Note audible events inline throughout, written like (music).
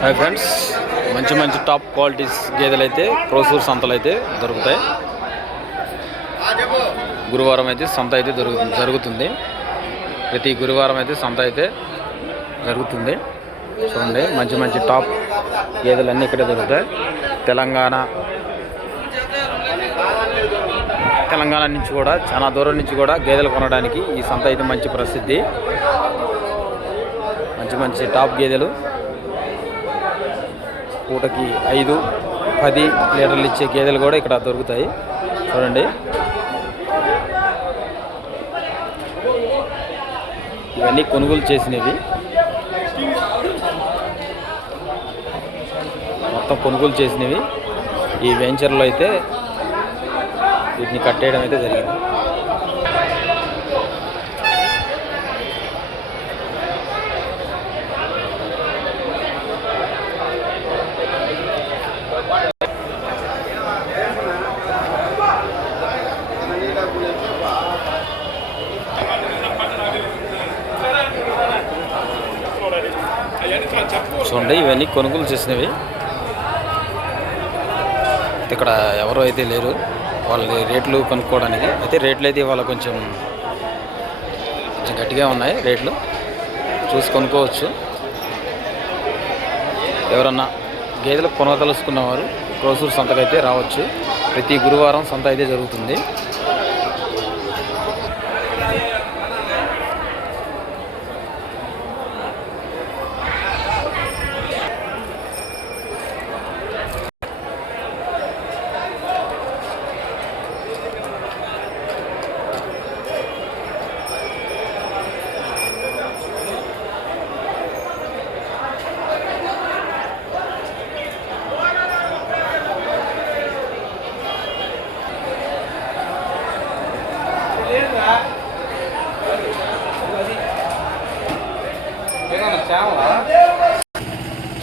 Hi friends మంచి మంచి top qualities గేదెలు అయితే ప్రోసూర్ సంతలు అయితే దొరుకుతాయి. గురువారం అయితే సంత అయితే దొరుకు జరుగుతుంది. ప్రతి గురువారం అయితే సంత అయితే జరుగుతుంది. చూడండి మంచి మంచి టాప్ గేదెలు అన్నీ ఇక్కడే దొరుకుతాయి. తెలంగాణ తెలంగాణ నుంచి కూడా చాలా దూరం నుంచి కూడా గేదెలు కొనడానికి ఈ సంత అయితే మంచి ప్రసిద్ధి. మంచి మంచి టాప్ గేదెలు. పూటకి ఐదు పది లీటర్లు ఇచ్చే గేదెలు కూడా ఇక్కడ దొరుకుతాయి. చూడండి. ఇవన్నీ కొనుగోలు చేసినవి. మొత్తం కొనుగోలు చేసినవి. ఈ వెంచర్లో అయితే వీటిని కట్టేయడం అయితే జరిగింది చూడండి ఇవన్నీ కొనుగోలు చేసినవి. ఇక్కడ ఎవరు అయితే లేరు వాళ్ళ రేట్లు కొనుక్కోవడానికి. అయితే రేట్లు అయితే ఇవాళ కొంచెం కొంచెం గట్టిగా ఉన్నాయి రేట్లు. చూసి కొనుక్కోవచ్చు. ఎవరన్నా గేదెలు కొనదలుచుకున్నవారు క్రోసూరు సంతకైతే రావచ్చు. ప్రతి గురువారం సంత అయితే జరుగుతుంది.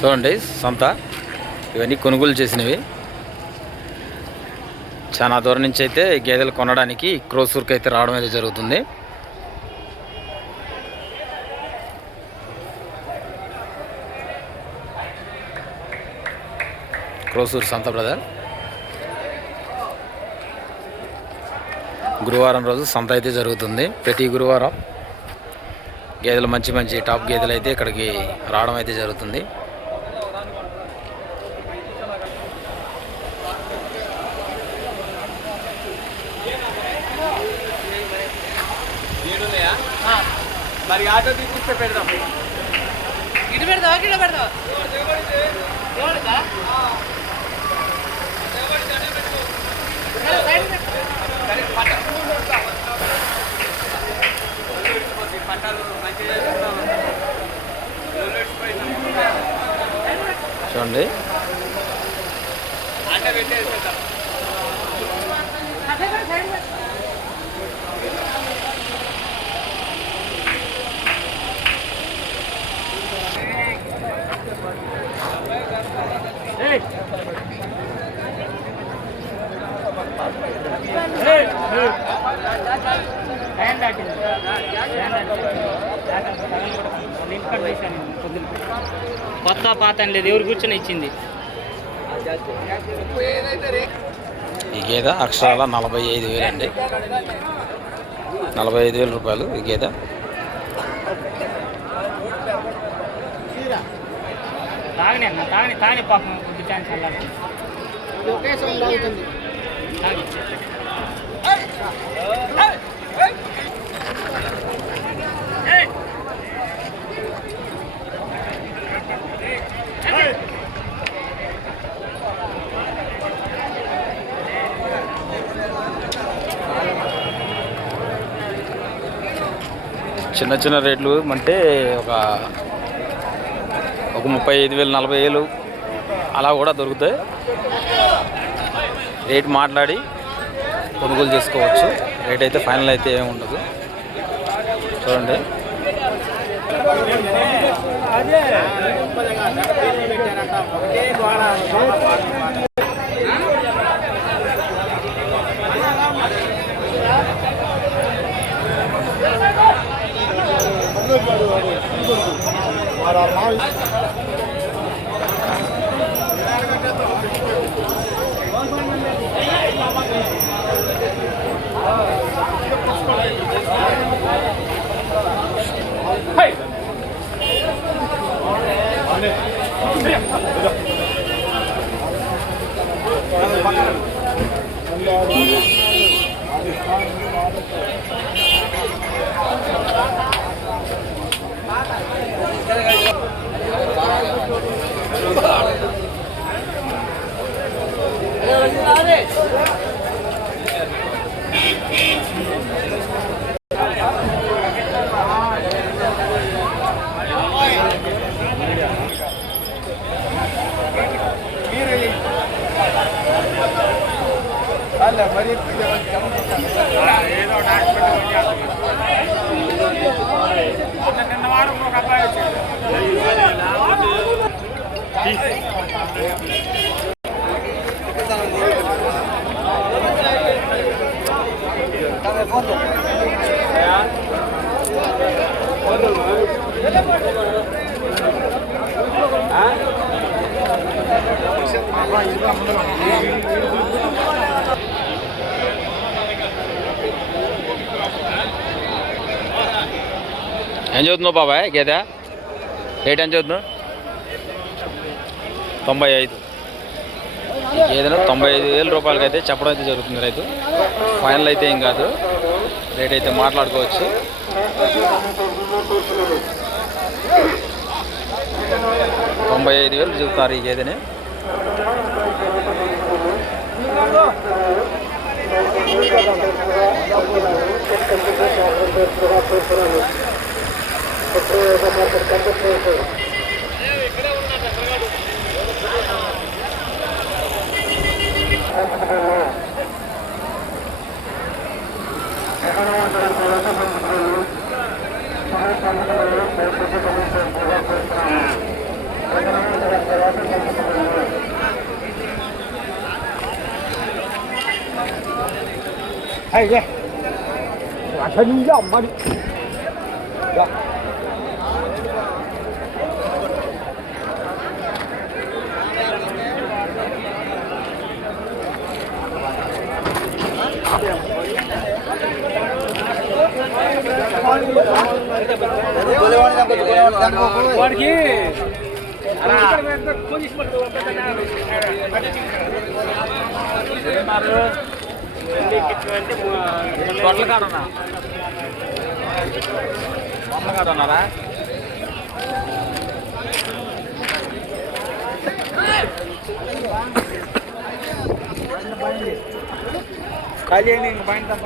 చూడండి సంత. ఇవన్నీ కొనుగోలు చేసినవి. చాలా దూరం నుంచి అయితే గేదెలు కొనడానికి క్రోసూర్కి అయితే రావడం అయితే జరుగుతుంది. క్రోసూర్ సంత బ్రదర్. గురువారం రోజు సంత అయితే జరుగుతుంది. ప్రతి గురువారం గేదెలు మంచి మంచి టాప్ గేదెలు అయితే ఇక్కడికి రావడం అయితే జరుగుతుంది. మరి ఆటో తీసుకొస్తే పెడదాం. ఇటు పెడతావా గిడ పెడతావా చూడండి. ఆటో పెట్టేది కొత్త పాత అని లేదు ఎవరు కూర్చొని ఇచ్చింది? ఈ గీత అక్షరాల నలభై ఐదు వేలు అండి నలభై ఐదు వేల రూపాయలు ఈ గేదె. తాగని అన్న తాగని తాగని పాపం కొద్ది ఛాన్స్ వెళ్ళాలి. చిన్న చిన్న రేట్లు అంటే ఒక ఒక ముప్పై ఐదు వేలు నలభై వేలు అలా కూడా దొరుకుతాయి. రేట్ మాట్లాడి కొనుగోలు చేసుకోవచ్చు. రేట్ అయితే ఫైనల్ అయితే ఏమి ఉండదు. చూడండి. అదే ఏం చదువుతున్నావు బాబాయ్? గేదె? రేట్ ఏం చదువుతున్నావు? తొంభై ఐదు. ఏదైనా తొంభై ఐదు వేల రూపాయలకి అయితే చెప్పడం అయితే జరుగుతుంది రైతు. ఫైనల్ అయితే ఏం కాదు. రేట్ అయితే మాట్లాడుకోవచ్చు. తొంభై ఐదు వేలు చెబుతారు ఈ గేదెని. (laughs) (laughs) 嗯好的好的好的好的好 వాడికి తొట్ల కాడ ఉన్నా బొమ్మ కాడ ఉన్నారా ఖాళీ అయింది ఇంక పైన తప్ప